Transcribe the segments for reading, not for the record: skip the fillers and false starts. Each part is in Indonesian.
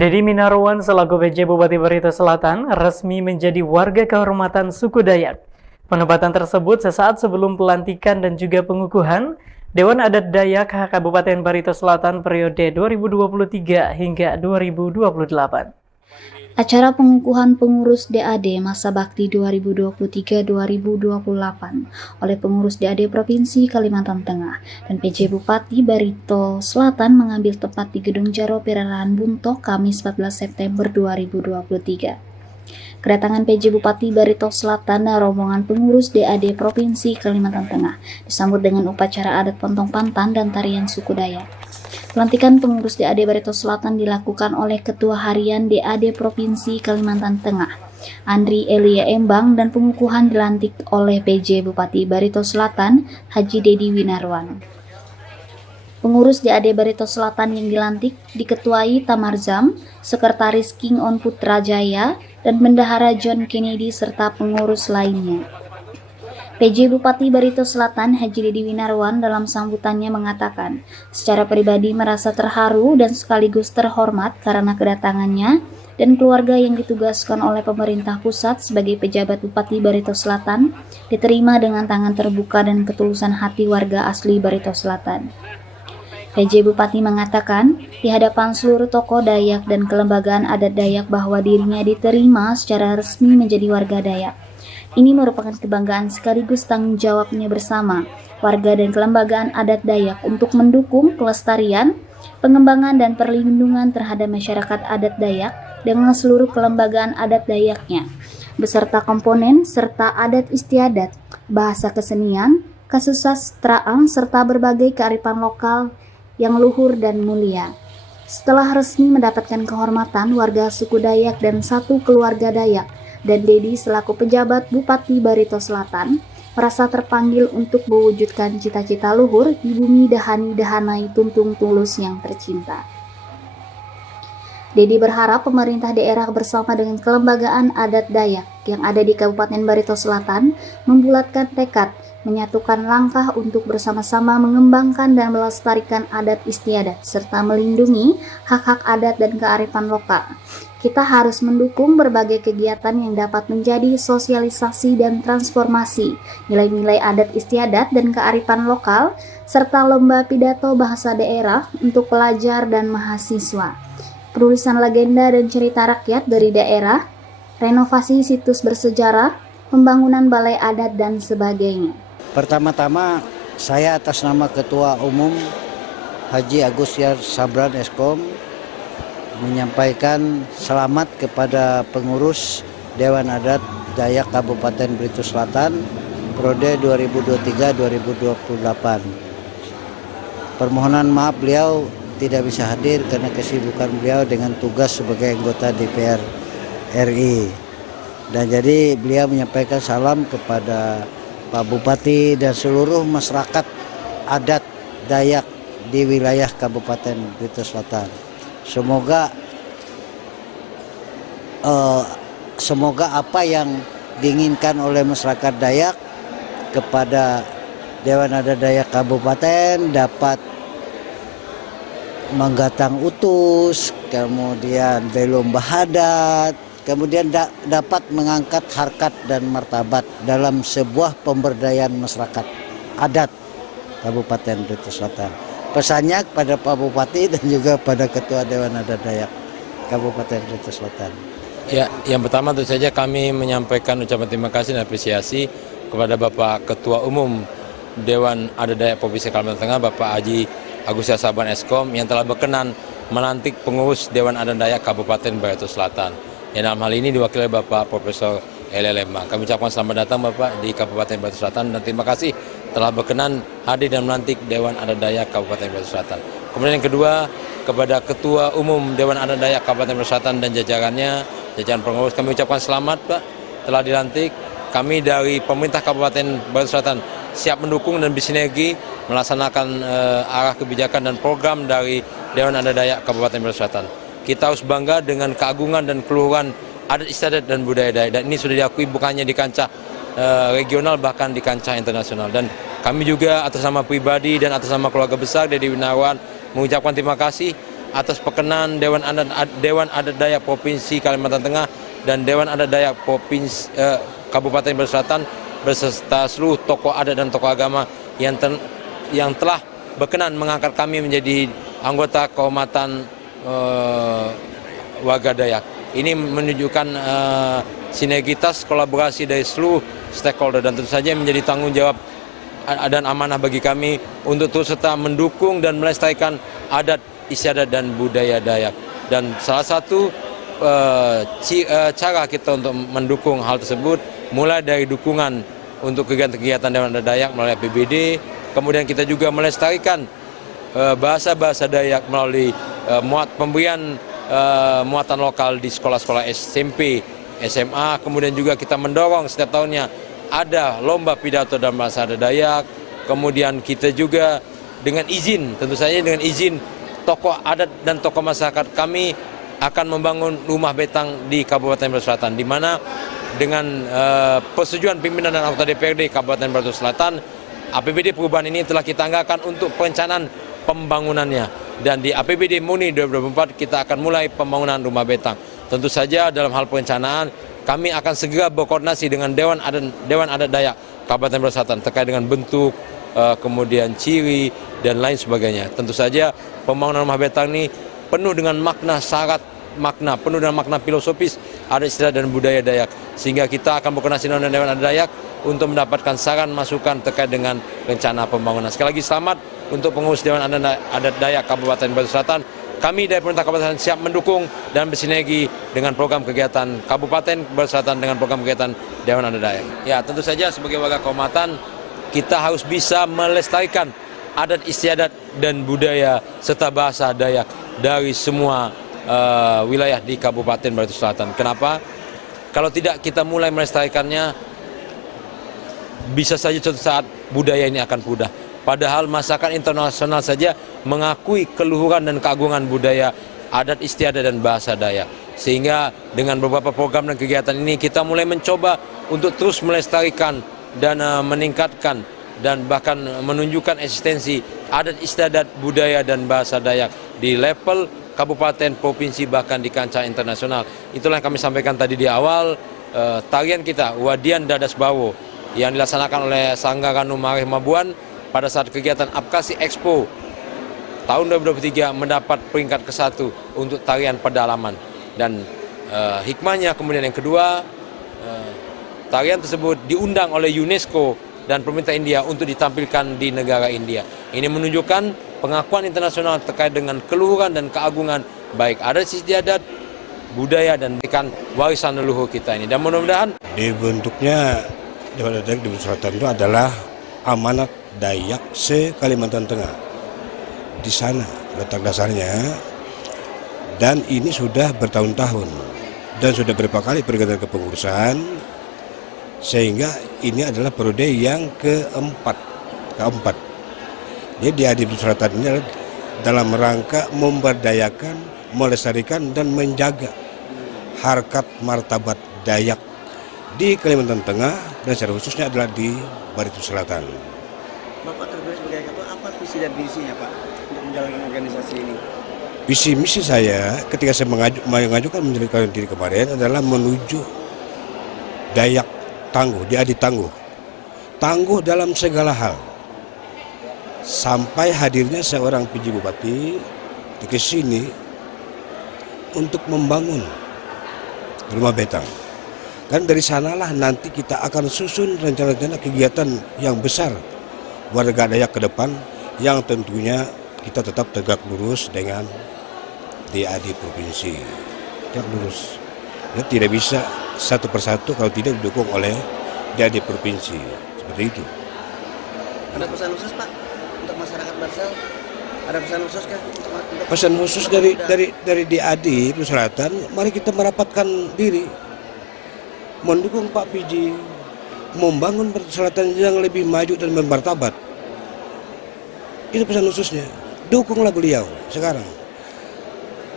Dedi Minarwan selaku PJ Bupati Barito Selatan resmi menjadi warga kehormatan suku Dayak. Penempatan tersebut sesaat sebelum pelantikan dan juga pengukuhan Dewan Adat Dayak Kabupaten Barito Selatan periode 2023 hingga 2028. Acara pengukuhan pengurus DAD masa bakti 2023-2028 oleh pengurus DAD Provinsi Kalimantan Tengah dan PJ Bupati Barito Selatan mengambil tempat di Gedung Jaro Perarahan Bunto Kamis 14 September 2023. Kedatangan PJ Bupati Barito Selatan dan rombongan pengurus DAD Provinsi Kalimantan Tengah disambut dengan upacara adat pontong pantan dan tarian suku Dayak. Pelantikan pengurus DAD Barito Selatan dilakukan oleh Ketua Harian DAD Provinsi Kalimantan Tengah, Andri Elia Embang, dan pengukuhan dilantik oleh PJ Bupati Barito Selatan, Haji Dedi Winarwan. Pengurus DAD Barito Selatan yang dilantik diketuai Tamarzam, Sekretaris King On Putrajaya, dan Bendahara John Kennedy serta pengurus lainnya. PJ Bupati Barito Selatan Haji Dedi Winarwan dalam sambutannya mengatakan, secara pribadi merasa terharu dan sekaligus terhormat karena kedatangannya dan keluarga yang ditugaskan oleh pemerintah pusat sebagai pejabat Bupati Barito Selatan diterima dengan tangan terbuka dan ketulusan hati warga asli Barito Selatan. PJ Bupati mengatakan di hadapan seluruh tokoh Dayak dan kelembagaan adat Dayak bahwa dirinya diterima secara resmi menjadi warga Dayak. Ini merupakan kebanggaan sekaligus tanggung jawabnya bersama warga dan kelembagaan adat Dayak untuk mendukung kelestarian, pengembangan dan perlindungan terhadap masyarakat adat Dayak dengan seluruh kelembagaan adat Dayaknya, beserta komponen serta adat istiadat, bahasa kesenian, kesusastraan serta berbagai kearifan lokal yang luhur dan mulia. Setelah resmi mendapatkan kehormatan warga suku Dayak dan satu keluarga Dayak, dan Dedi selaku pejabat Bupati Barito Selatan merasa terpanggil untuk mewujudkan cita-cita luhur di bumi Dahani Dahanai Tuntung Tulus yang tercinta. Dedi berharap pemerintah daerah bersama dengan kelembagaan adat Dayak yang ada di Kabupaten Barito Selatan membulatkan tekad menyatukan langkah untuk bersama-sama mengembangkan dan melestarikan adat istiadat serta melindungi hak-hak adat dan kearifan lokal. Kita harus mendukung berbagai kegiatan yang dapat menjadi sosialisasi dan transformasi nilai-nilai adat istiadat dan kearifan lokal, serta lomba pidato bahasa daerah untuk pelajar dan mahasiswa, penulisan legenda dan cerita rakyat dari daerah, renovasi situs bersejarah, pembangunan balai adat, dan sebagainya. Pertama-tama, saya atas nama Ketua Umum Haji Agus Yar Sabran Eskom menyampaikan selamat kepada pengurus Dewan Adat Dayak Kabupaten Barito Selatan periode 2023-2028. Permohonan maaf beliau tidak bisa hadir karena kesibukan beliau dengan tugas sebagai anggota DPR RI. Dan jadi beliau menyampaikan salam kepada Pak Bupati dan seluruh masyarakat adat Dayak di wilayah Kabupaten Barito Selatan. Semoga apa yang diinginkan oleh masyarakat Dayak kepada Dewan Adat Dayak Kabupaten dapat menggatang utus, kemudian belum bahadat, kemudian dapat mengangkat harkat dan martabat dalam sebuah pemberdayaan masyarakat adat Kabupaten Barito Selatan. Pesannya kepada Pak Bupati dan juga pada Ketua Dewan Adat Dayak Kabupaten Barito Selatan. Ya, yang pertama tentu saja kami menyampaikan ucapan terima kasih dan apresiasi kepada Bapak Ketua Umum Dewan Adat Dayak Provinsi Kalimantan Tengah, Bapak Haji Agus Yar Sabran Eskom, yang telah berkenan melantik pengurus Dewan Adat Dayak Kabupaten Barito Selatan. Yang dalam hal ini diwakili Bapak Profesor Elia Lembang. Kami ucapkan selamat datang Bapak di Kabupaten Barito Selatan dan terima kasih telah berkenan hadir dan melantik Dewan Adat Dayak Kabupaten Barito Selatan. Kemudian yang kedua, kepada Ketua Umum Dewan Adat Dayak Kabupaten Barito Selatan dan jajarannya, jajaran pengurus, kami ucapkan selamat Pak telah dilantik. Kami dari pemerintah Kabupaten Barito Selatan siap mendukung dan bersinergi melaksanakan arah kebijakan dan program dari Dewan Adat Dayak Kabupaten Barito Selatan. Kita harus bangga dengan keagungan dan keluhuran adat istiadat dan budaya Dayak, dan ini sudah diakui bukannya di kancah regional bahkan di kancah internasional. Dan kami juga atas nama pribadi dan atas nama keluarga besar Dedi Winarwan mengucapkan terima kasih atas perkenan Dewan Adat Dayak Provinsi Kalimantan Tengah dan Dewan Adat Dayak Provinsi Kabupaten Brebes Selatan beserta seluruh tokoh adat dan tokoh agama yang telah berkenan mengangkat kami menjadi anggota kehormatan warga Dayak. Ini menunjukkan sinergitas kolaborasi dari seluruh stakeholder dan tentu saja menjadi tanggung jawab dan amanah bagi kami untuk terus serta mendukung dan melestarikan adat istiadat dan budaya Dayak. Dan salah satu cara kita untuk mendukung hal tersebut mulai dari dukungan untuk kegiatan-kegiatan Dewan Adat Dayak melalui APBD, kemudian kita juga melestarikan bahasa-bahasa Dayak melalui pemberian muatan lokal di sekolah-sekolah SMP, SMA, kemudian juga kita mendorong setiap tahunnya ada lomba pidato dalam bahasa adat Dayak, kemudian kita juga dengan izin, tentu saja dengan izin tokoh adat dan tokoh masyarakat kami akan membangun rumah betang di Kabupaten Brebes Selatan, di mana dengan persetujuan pimpinan dan anggota DPRD Kabupaten Brebes Selatan, APBD perubahan ini telah kita anggarkan untuk perencanaan pembangunannya. Dan di APBD Muni 2024 kita akan mulai pembangunan rumah betang. Tentu saja dalam hal perencanaan kami akan segera berkoordinasi dengan Dewan Adat Dayak Kabupaten Brebes Selatan terkait dengan bentuk, kemudian ciri dan lain sebagainya. Tentu saja pembangunan rumah betang ini penuh dengan penuh dengan makna filosofis adat istiadat dan budaya Dayak, sehingga kita akan berkoordinasi dengan Dewan Adat Dayak untuk mendapatkan saran masukan terkait dengan rencana pembangunan. Sekali lagi selamat untuk pengurus Dewan Adat Dayak Kabupaten Brebes Selatan. Kami dari pemerintah Kabupaten siap mendukung dan bersinergi dengan program kegiatan Kabupaten Brebes Selatan dengan program kegiatan Dewan Adat Dayak. Ya, tentu saja sebagai warga kehormatan kita harus bisa melestarikan adat istiadat dan budaya serta bahasa Dayak dari semua wilayah di Kabupaten Brebes Selatan. Kenapa? Kalau tidak kita mulai melestarikannya, bisa saja suatu saat budaya ini akan pudar. Padahal masyarakat internasional saja mengakui keluhuran dan keagungan budaya adat istiadat dan bahasa Dayak. Sehingga dengan beberapa program dan kegiatan ini kita mulai mencoba untuk terus melestarikan dan meningkatkan dan bahkan menunjukkan eksistensi adat istiadat budaya dan bahasa Dayak di level kabupaten, provinsi, bahkan di kancah internasional. Itulah yang kami sampaikan tadi di awal. Tarian kita Wadian Dadas Bawo yang dilaksanakan oleh Sanggaranu Marih Mabuan pada saat kegiatan Apkasi Expo tahun 2023 mendapat peringkat ke-1 untuk tarian pedalaman. Dan hikmahnya kemudian yang kedua, tarian tersebut diundang oleh UNESCO dan pemerintah India untuk ditampilkan di negara India. Ini menunjukkan pengakuan internasional terkait dengan keluhuran dan keagungan baik adat istiadat, budaya dan warisan leluhur kita ini. Dan mudah-mudahan dibentuknya Dewan Adat Dayak di Brebes Selatan itu adalah amanat Dayak se-Kalimantan Tengah. Di sana letak dasarnya, dan ini sudah bertahun-tahun dan sudah beberapa kali pergantian kepengurusan, sehingga ini adalah periode yang keempat. Jadi di Brebes Selatan ini adalah dalam rangka memberdayakan, melestarikan dan menjaga harkat martabat Dayak di Kalimantan Tengah dan secara khususnya adalah di Brebes Selatan. Bapak terpilih sebagai ketua, apa visi dan misinya Pak untuk menjalankan organisasi ini? Visi misi saya ketika saya mengajukan menjalankan diri kemarin adalah menuju Dayak tangguh, diadi tangguh dalam segala hal. Sampai hadirnya seorang PJ Bupati ke sini untuk membangun rumah betang. Kan dari sanalah nanti kita akan susun rencana-rencana kegiatan yang besar warga Dayak ke depan, yang tentunya kita tetap tegak lurus dengan DAD provinsi. Tegak lurus. Ya, tidak bisa satu persatu kalau tidak didukung oleh DAD provinsi. Seperti itu. Ada pesan khusus Pak untuk masyarakat Barsel? Ada pesan khusus kah? Pesan khusus dari DAD Brebes Selatan, mari kita merapatkan diri, mendukung Pak PJ, membangun Brebes Selatan yang lebih maju dan bermartabat. Itu pesan khususnya. Dukunglah beliau sekarang.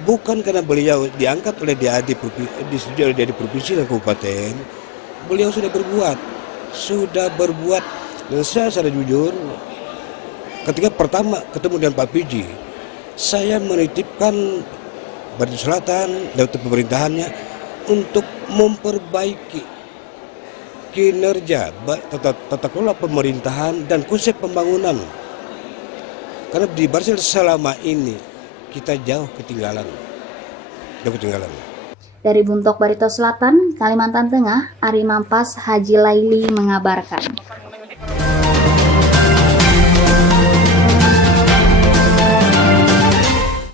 Bukan karena beliau diangkat oleh DAD provinsi dan kabupaten, beliau sudah berbuat. Dan saya secara jujur, ketika pertama ketemu dengan Pak PJ, saya menitipkan Barito Selatan dan pemerintahannya untuk memperbaiki kinerja tata kelola pemerintahan dan konsep pembangunan. Karena di Barito selama ini kita jauh ketinggalan. Dari Buntok Barito Selatan, Kalimantan Tengah, Ari Mampas Haji Laili mengabarkan.